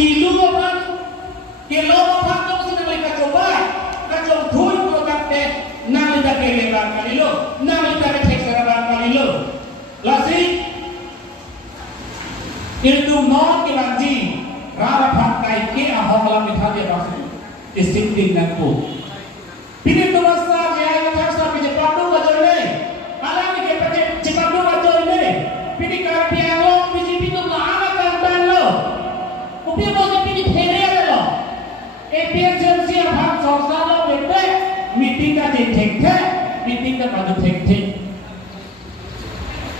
kilu apa kilo apa tu sini mereka coba kacau thui program teh nang lida kelebar kali lo nang lida kecek serabar kali lo lasi itu non kilanji rara pakai ke ahok lam dithadir rasul disiplin dan ku pilih tu masa ya yang harus tapi cepat tu baca ini alam ni cepat tu baca ini pilih karpia lo pilih pintu lo anak dan lo upi boleh pilih fere lo emergency apa sosial lo bete meeting ka di tek meeting ka baju tek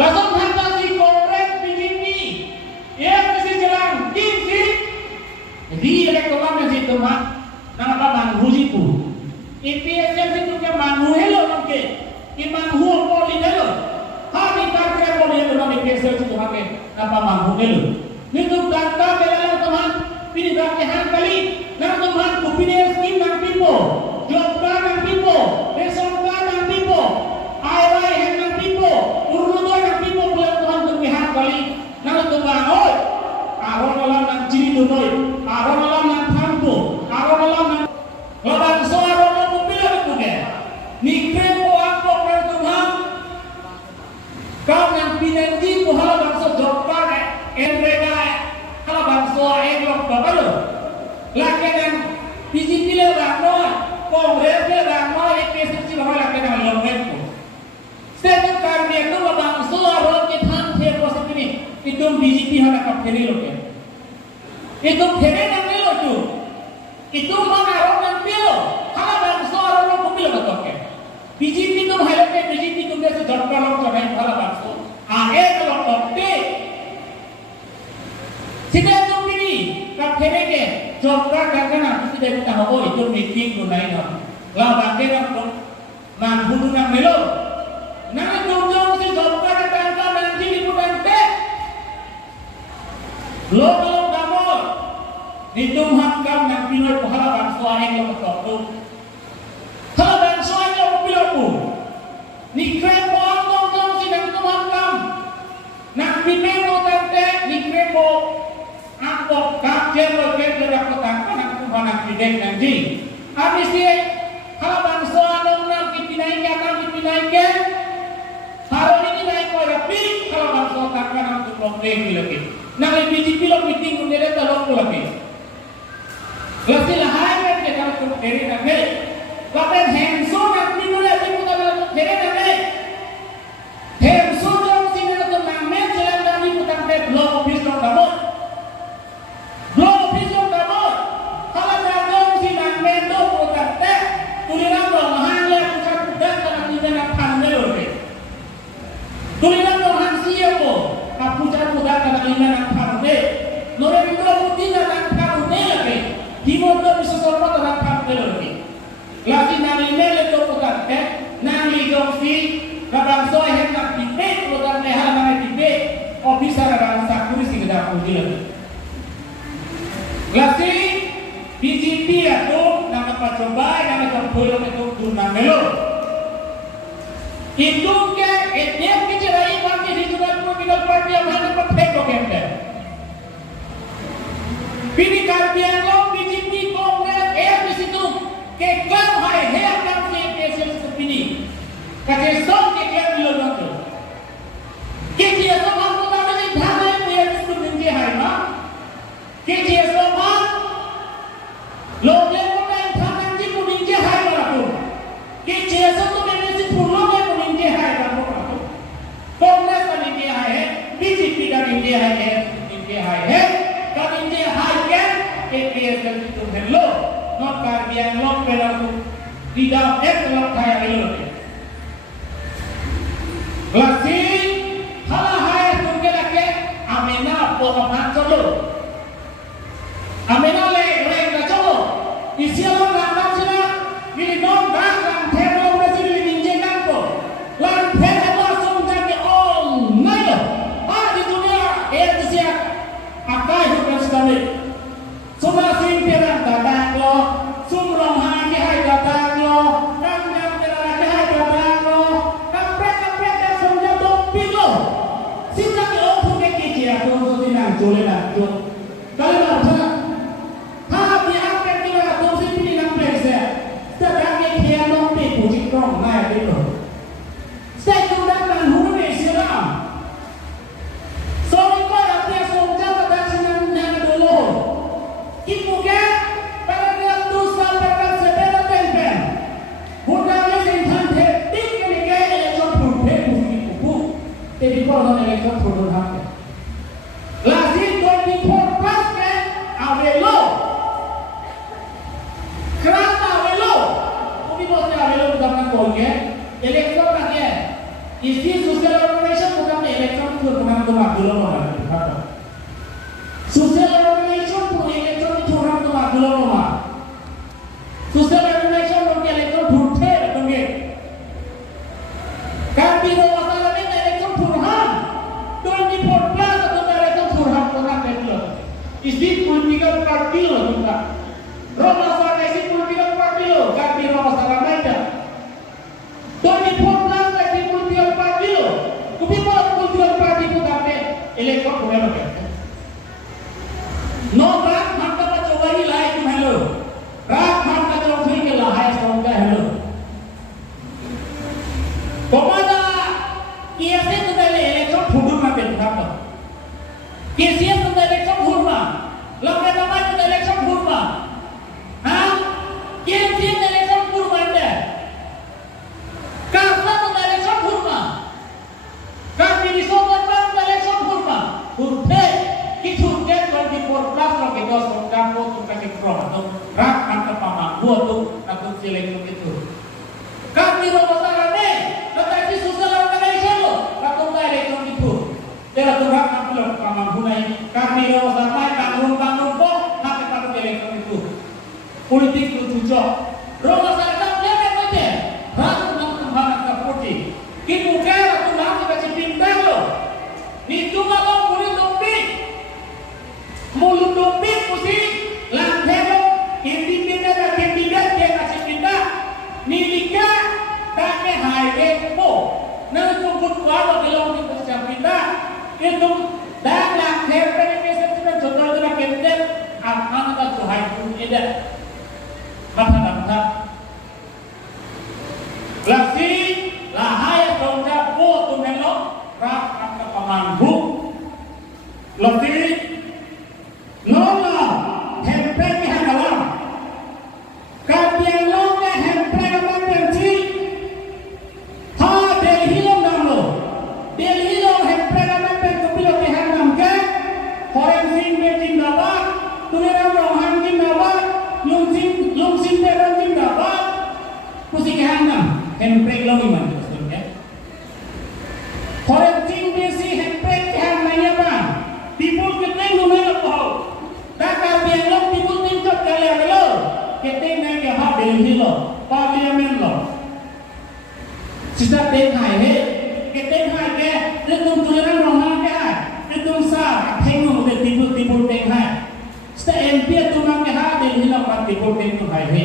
langsung hantar si kongres BJP ya mesti jalan kisi jadi elektoral mesti tu mah nang apa manhuji ku IPSM itu ke manhuelo nangke imanhu polidelo ha bitar ke polidelo nang IPSM itu hake apa manhuelo nitu data bela teman pilih rakyat kali nang teman ku pilih skim nang pipo jobka nang pipo resonka nang pipo ai nang pipo urnudo nang pipo boleh teman ku pihak kali nang teman oi aron alam nang ciri tunoi aron alam nang thampo aron alam nang laban soaron nang mobil itu ke nikre ko ako per tuhan kau nang pinanji ko halaban so jobka ke enrega halaban so enrok babalo laki nang BJP le banoi kongres le banoi EPSC bahwa laki nang lomben ko setiap kali itu laban soaron ke tham the proses ini itu BJP hana kapteri loke itu fere nang lo tu itu mana orang nang pilo hana bangsa orang nang pilo batoke BJP tu haloke BJP tu biasa jatka lok jabai hala bangsa ahe kalau okte sida tu pini ka fere ke jatka kakana tu tidak kita hobo itu meeting tu naik no la bangke nang hudu nang melo nang jong si jatka kakana nanti di putante lo nitum hakam yang pinoi pahala bangsa yang betul hala bangsa yang piloku ni krepo angkong sidang tu hakam nak pineno tante ni krepo angkong kajen lo kete aku tangka nak tuhan nak pidek nanti habis dia hala bangsa nang dipinai ke hari ini naik rapi hala bangsa tangka nak tuhan lagi nak lebih dipilih meetingundere talong lagi Lasilah hai ke kalau tu deri nake, kapan hemso nak pinula pintu kalau deri nake, hemso jom sini tu namme jalan dari putang te blok office dong kamu, blok office dong kamu, kalau jom si namme tu putang te, tulisan dong hanya pusat pusat kalau tidak nak pandai loke, tulisan dong hansia ko, pusat pusat kalau tidak nak pandai, loreng itu tidak nak pandai lagi. Dimana bisa selamat dalam kampen ini? Lagi nari mele tu bukan teh, nari jomsi, kadang soal hendak dipet, bukan teh hal nari dipet, officer kadang sakuri sih kadang pujian. Lagi BJP itu nama Pak Cobai, nama Kampolong itu guna melo. Itu ke etniak kecerai parti di sudah political party yang hanya berpeko kempen. Pilih karbian lo BJP kongres di situ kekal hai akan CPSL seperti ini kakesong kekal di luar itu kecil sama kita masih dhamai punya seperti ini hai ma kecil sama lo yang punya dhamai di punya ini hai ma tu kecil sama memang si pulau yang punya ini hai ma tu kongres kan ini hai BJP kan ini hai kan ini hai kan EPSL itu hello not karbian lo pelaku tidak lo kaya lo lagi hala hai tunggu lagi amena pokokan solo amena le kacau isi lo nggak sila ini non bang tero masih di ninjekan ko lan tero langsung jadi all night di dunia Indonesia apa itu sekali semua simpiran datang lo, sumrong haji hai datang lo, kandang jalan haji hai datang lo, kampret dan semua dompet political party lo juga. Roma sana isi political party lo, ganti Roma sana aja. Tony Portland isi political party lo, kupi political party itu sampai elektron boleh kan? No rak maka coba hilang itu hello. Rak maka kalau fikir lah hai semoga hello. Komada kiasi itu dari elektron hukum apa itu apa? Kiasi itu dari elektron hukum. Lambat lama itu dari elektron hukum. Hah? Kiasi itu dari elektron hukum ada. Karena itu dari elektron hukum. Kami disokong dari elektron hukum. Untuk itu dia 24 plus kalau kita sokong untuk kasih pro atau rak atau pamangku atau elektron itu. Kami rumah sarane, tetapi susah organisasi lo, atau elektron itu. Dia tu rak atau pamangku ini. Kami rumah sarane, bangun pun, nanti pada elektron itu. Politik itu tujuh. Rumah sarane dia macam rak untuk kembali ke politik. Kita kira tu nanti kasih pintar lo. Ni tu kalau mulut dompet mesti lantai kandidat dia kasih kita nilika tak hai po na tungkol ko kalau di pasca kita itu dah lantai pengen kita contoh na kandidat akan tak tuhai pun ada mata lagi lahai contoh po tu melo rak atau pamangku lagi Lola, hempel ni hadawan. Kapian lola hempel apa benci? Ha Delhi long namlo. Delhi long hempel apa benci pilot ni hadam ke? Foreign sing benci nawa. Tuneram rohan sing nawa. Lung sing peran sing nawa. Pusing hadam hempel long iman maksudnya. Foreign sing benci hempel hadam ni apa? People kita lumayan apa? Dakar biarlah timbul tincot kalian lo, kita nak ke hak Delhi lo, Parlimen lo. Sisa tengai he, kita tengai ke, letung tulisan rohani ke, letung sah, tengok mungkin timbul tengai. Sisa MP tu nak ke hak Delhi lo, kan timbul tengai he.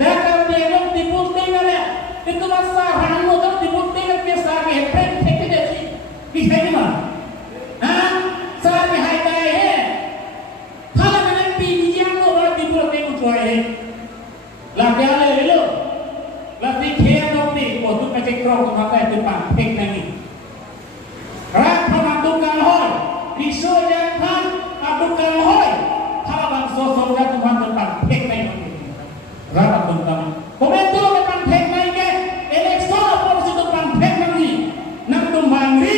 Dakar biarlah timbul tengai, itu masa orang lo tu timbul tengai ke sah ke, pen teke jadi, bisa ni mana? Hah? Sah ke hai kai he. Lagi ada lelo, lagi kaya nanti waktu macam kerong mata itu pangpek nanti. Rak pematukan hoi, riso jangan pematukan hoi, kalau bangsa sosial tu pangpek nanti. Rak pematukan, komentar ke pangpek nanti, elektron apa mesti tu pangpek nanti. Nak tumbangri,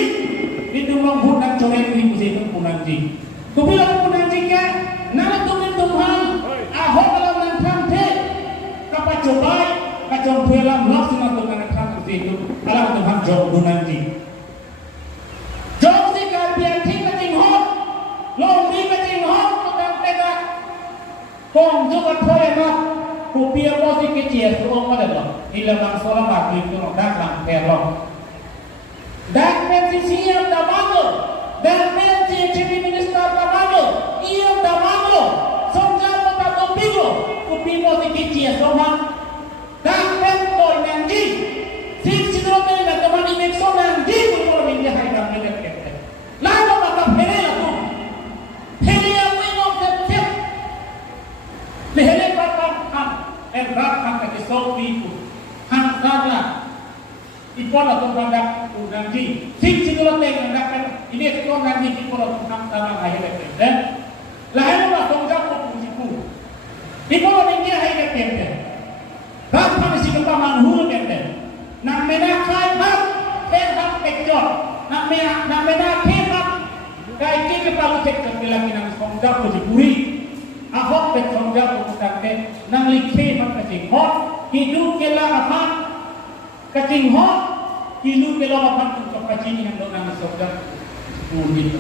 itu menghutang corek di musim tu nanti. Tu bila tu nanti ke, nak tumbang, ahok kalau coba kacau film langsung untuk menekan itu alam Tuhan jauh nanti jauh si kalian kita tinggal lombi kita tinggal kita tegak kong juga poema kopi apa sih kecil tu orang ada loh hilang seorang lagi itu orang dah pelong dan mensi yang dah malu dan mensi jadi minister dah malu ia dah malu sonja pada kopi apa sih kecil semua dan pentoy nanti sisi-sisi dengan teman ini so nanti pun ini hai kami dekat lalu maka hele aku hele aku ingin tetap hele papa berat ke sopi hantarlah ipon atau produk nanti sisi-sisi dengan ini itu nanti ipon atau hantarlah hai dekat lalu langsung jatuh pujiku ipon ini hai dekat Rak masih kepaman hulu kete, nak mena kai hak, hak pekjor, nak mena hak, kai ke kepalu pekjor bila kita songja puji puri, ahok pekjor puji kete, nang likhe hak kecing hot, hidup kela apa, kecing hot, hidup kela apa untuk kecing yang nang songja puri.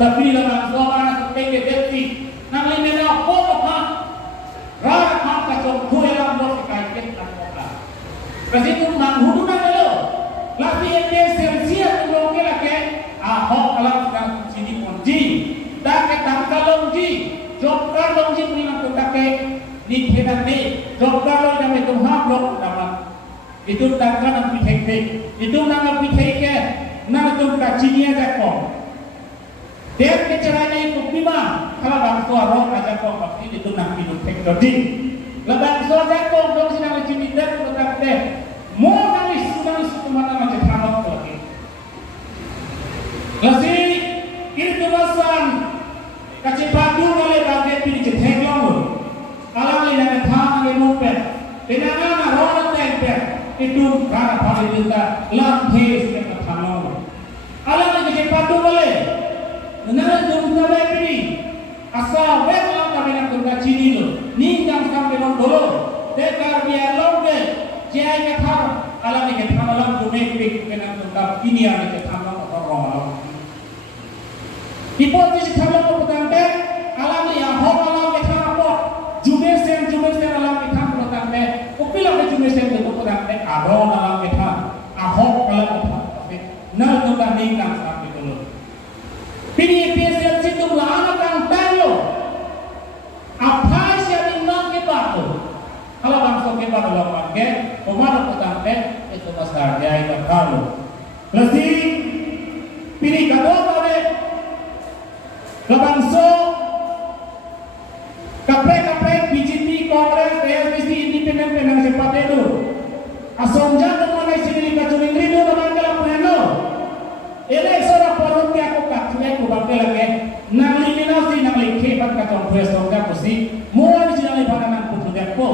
Tapi dalam suara sebagai detik, nang limena apa, rak hak kecong puri dalam kasi itu manghudu na lo, lagi ente sensia tu loke lake, ahok alam sedang sini ponji, dah ketang kalong ji, jo pakai di nanti kalau yang itu hablok nama itu takkan api teknik itu nama api teknik nama itu kacinya jakong dia keceranya itu bima kalau bangsa roh aja kok pasti itu nama itu teknik lebang so jakong dong sih nama cini dan produk deh mau nangis kemana macam tanah lagi lagi itu masan kasih padu oleh bagai pilih cetek lama alam ini nak thang ini mungkin dengan orang tempel itu karena pada kita lantas yang tertanam alam ini kasih padu oleh dengan jumlah ini asal betul kami nak tunggu cini lo ni jam sampai nombor dekar biar lombe jaya thang alam ini kita malam domestik dengan tentang ini yang kita tahu orang. Di posisi tahu petanda alam ini yang alam kita apa? Jumesen alam kita petanda. Upilah ke jumesen itu petanda. Aron alam kita, ahok alam kita. Nal tentang ini kan sampai dulu. Pilih PSL situ anak yang tahu. Apa sih yang nak kita tu? Kalau bangsa kita dalam market, kemana petanda? Itu masalah dia itu kalau lagi pilih kado pada bangsa kapre BJP Kongres ASPC Independen dengan cepat itu asonja mengenai sini kacung itu dengan dalam pleno ini seorang polisi aku kacungnya aku bakal lagi nang eliminasi nang likhebat kacung presiden kursi mau di sini pandangan putus aku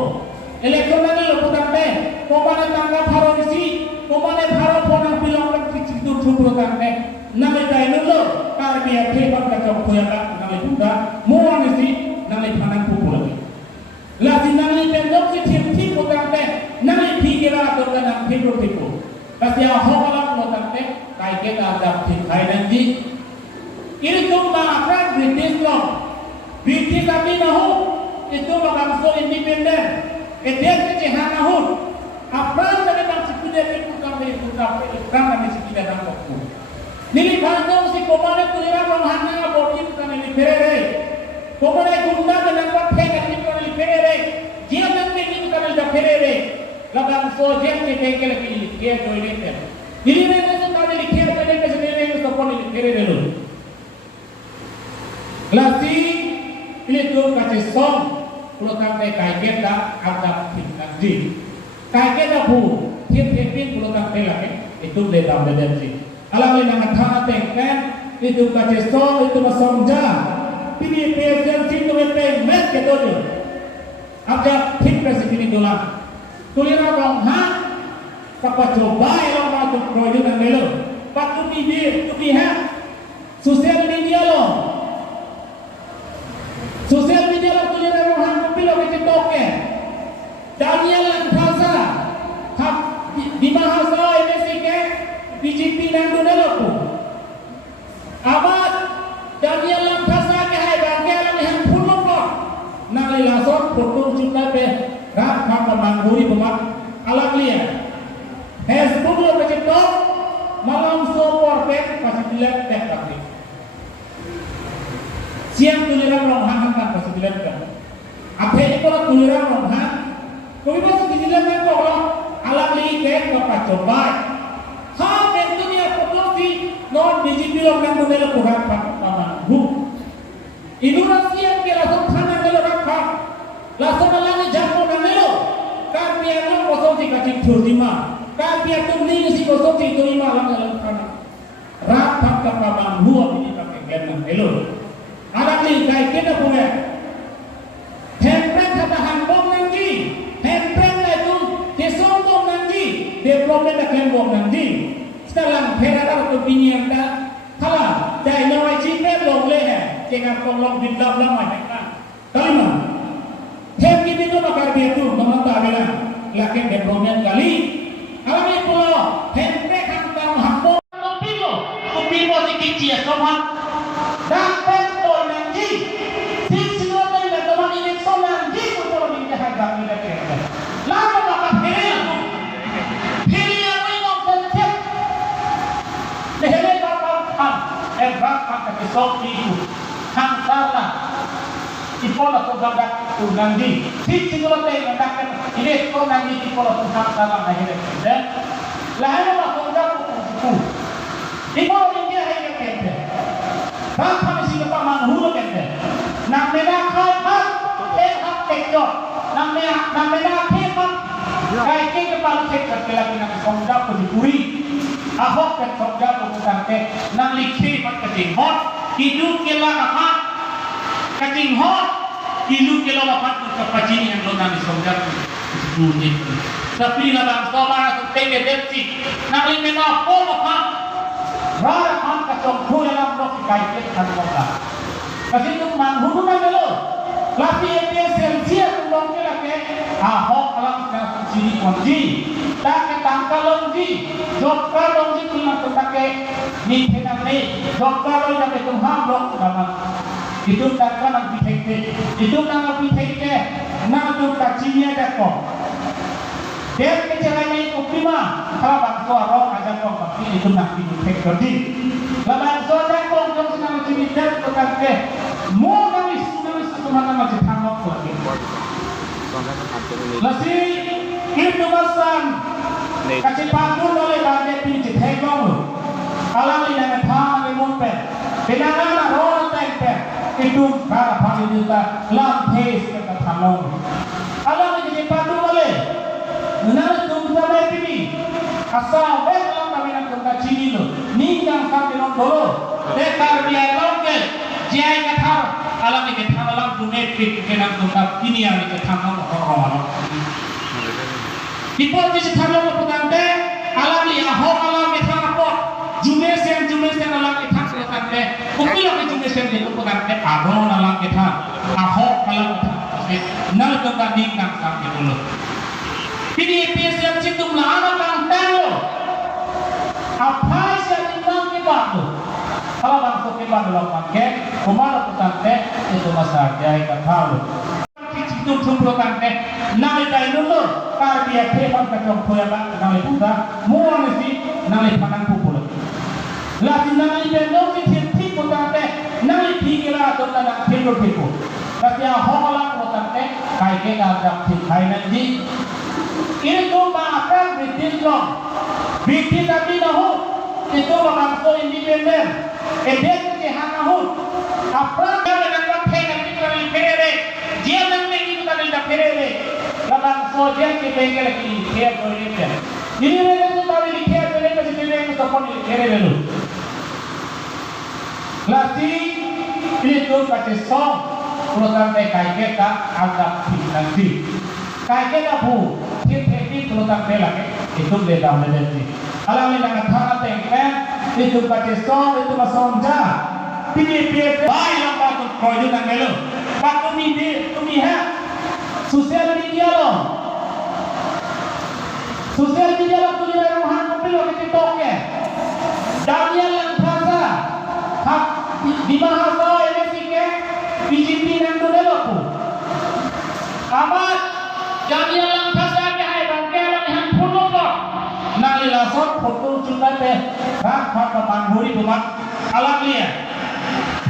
elektronik lo petanda komane tangga pharo isi komane pharo phona bilang itu thupro tangga name dai lo kar biya thebat ka chok khoya ka name buda muan isi name phanan pupu lagi lati name pendok si thip ko tangga name phigera to ka nang phiro thipo kasya hokala lo tangga kai ke ta da thip khai nanji ini tuh bahkan British law British tapi nahu itu bangsa independen dia kecehan ahun apa dari bangsa kita itu kami kami kita nampak nili bangsa si komane tulira menghana bodi kami dipere komane gunda dengan pakai kami kami dipere dia nanti itu kami dipere labang so jem ke tegel ke dia toilet nili mereka itu kami dipere mereka sendiri itu kopone dipere dulu lagi ini tuh kasih song kalau sampai kaget dah ada pintar kaget dah bu tiap kalau sampai lagi itu dalam sih alam ini nak thana tengkan itu kajet so itu masomja pilih PSL situ itu met ketujuh ada tim presiden itulah tuliran orang ha apa coba yang mau tu projek dan melo patut dilihat sosial media lo sosial media lo tuliran orang bila kita toke Daniel Lanthasa di bahasa MSK BJP dan Donelo abad Daniel Lanthasa ke hai bangkel yang puluh nang langsung foto juga pe rak mak mangguri pemak alam liya Facebook lo begitu malam sopor pe pasti dilihat tek pasti siang tuliran longhan kan pasti dilihat kan apa ini kalau tuliran longhan kau pasti dilihat kan kalau alam liya tek apa coba ha itu dia foto si non BJP lo kan Donelo kurang apa itu rahasia yang langsung tanah Donelo rakha langsung malam jago Donelo kan biar lo kosong si kacik turima kan biar tu ni si kosong si turima lang tanah rakha kapabang huwa ini pakai genan Donelo alam ni kai kita punya template kata hanbom nanti template itu kesombong nanti development akan bom nanti sekarang perada atau binian dah kalah jai nawai cipet long leh jangan kolong bidap lama kan kelima hem kita tu bakar dia tu menonton bilang laki development kali alam ni pulau template hantam hanbom kupilo si kicir somat dapat nanti siswa dari teman ini nanti untuk menjaga kami lagi lama bakal pilih apa yang tercet leher bakal berat pakai besok itu hang salah itu pola tu ganda tu nanti fit singgah teh mendakan ini tu nanti di pola tu sama akhirnya dan lain apa tu tu di pola ini akhirnya kete tak kami sih lepas manghulu kete nak mena kau hak tekjot nak mena hemat kai ke kepala tekjot lagi nak sonda puri ahok ke sonda bukan ke nak likhi mat keting hot hidup kela apa keting hot hidup kela apa tu kepacini yang lo nanti sonda bunyi tapi dalam sobar tu tenge depsi nak mena apa rara kan kacong pula dalam rok kai ke kan moga kasi tu manghulu na melo Lapi ini selsia tulong kita ke ahok alam kita sini kunci, tak ketangkal longji, jokar longji tulang kita ke ni henang ni, jokar longji kita tumham long dalam itu takkan nak diheke, itu nak diheke, nak tu kacinya jatuh. Dia kejalan ini optima, kalau bangsa orang ajar kau tapi itu nak diheke kerja. Kalau bangsa jatuh jom senang cerita tukang ke, mau nangis mana macam tangkap lagi. Lasi itu masan kasih pakur oleh bagai pinjit hegong. Alam ini dengan thang ini mumpen. Benarnya roh tempe itu cara paling juga lampu kita thalong. Alam ini kasih pakur oleh. Benar tunggu sampai ini. Asal betul kami nak tunggu cini lo. Ningang kami nak dulu. Dekar dia longkel. Jai kata alam ini kita alam dunia kita nak tunggu ini yang kita tanggung orang. Di posisi tanggung orang deh alam ini ahok alam kita apa? Jumesen alam kita tanggung deh. Mungkin lagi jumesen itu orang deh aron alam kita ahok alam kita. Nal tunggu ningang kami dulu. Ini biasa situ melana tanggung lo. Apa yang ningang kita tu? Kalau bangsa kita dalam pakai, kemana petante itu masa jaya katalu. Itu jumlah tante, nami kain dulu, kalau dia tepan kacang kue bang, nami putra, muar nasi, nami panang pupul. Lagi nami bendong si tipu tante, nami pikirlah atau nak tidur tipu. Tapi yang hokalang petante, kai kita ada tikai nanti. Itu makan British long, British tapi nahu, itu bangsa independen. Edek ke hanahut apa dengan pakai kita di pere dia nanti kita di pere labang soja ke bengkel lagi dia boleh dia ini mereka tahu di dia boleh kasi dia itu pun di pere dulu lagi itu pakai song perusahaan kai kita agak nanti kai kita bu kita perusahaan lagi itu beda menjadi alam ini dengan tangan tengah itu pakai song itu masong jah pilih baik yang batu koyu nak melu batu midi tu miha sosial media lo tu di rumah mobil lo kita toke Daniel yang bahasa hak di bahasa ini sih ke BJP yang tu dulu tu amat Daniel yang bahasa ke hai bangke yang foto lo nali lasot foto juga deh rak manghuri tumat alam liya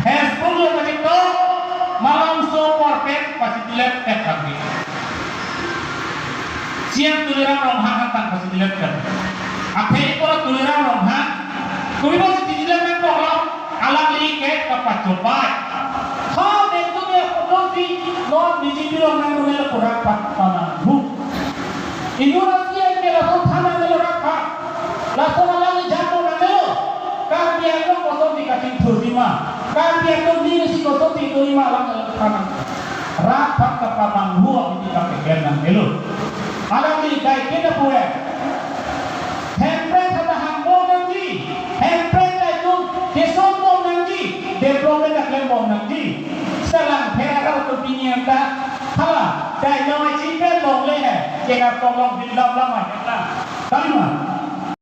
Facebook lo kasih to malam sopor pet pasti dilihat lagi siang tuliran romhan tan pasti dilihat apa itu tuliran romhan kami pasti dilihat kan kalau alam liya ke kapat coba kau itu dia foto di non digital orang yang kurang paman bu Indonesia yang langsung tanah yang rapat langsung alam jatuh nelo kan dia itu kosong dikasih terima kan dia itu diri si kosong diterima alam yang tanah rapat ke paman buah ini pakai genang nelo alam ini kayak kita punya hempret kata hambong nanti hempret itu desombong nanti deprome nak lembong nanti selang pera atau pinian tak kalah dari nama cinta long leh jangan tolong di dalam lama kita terima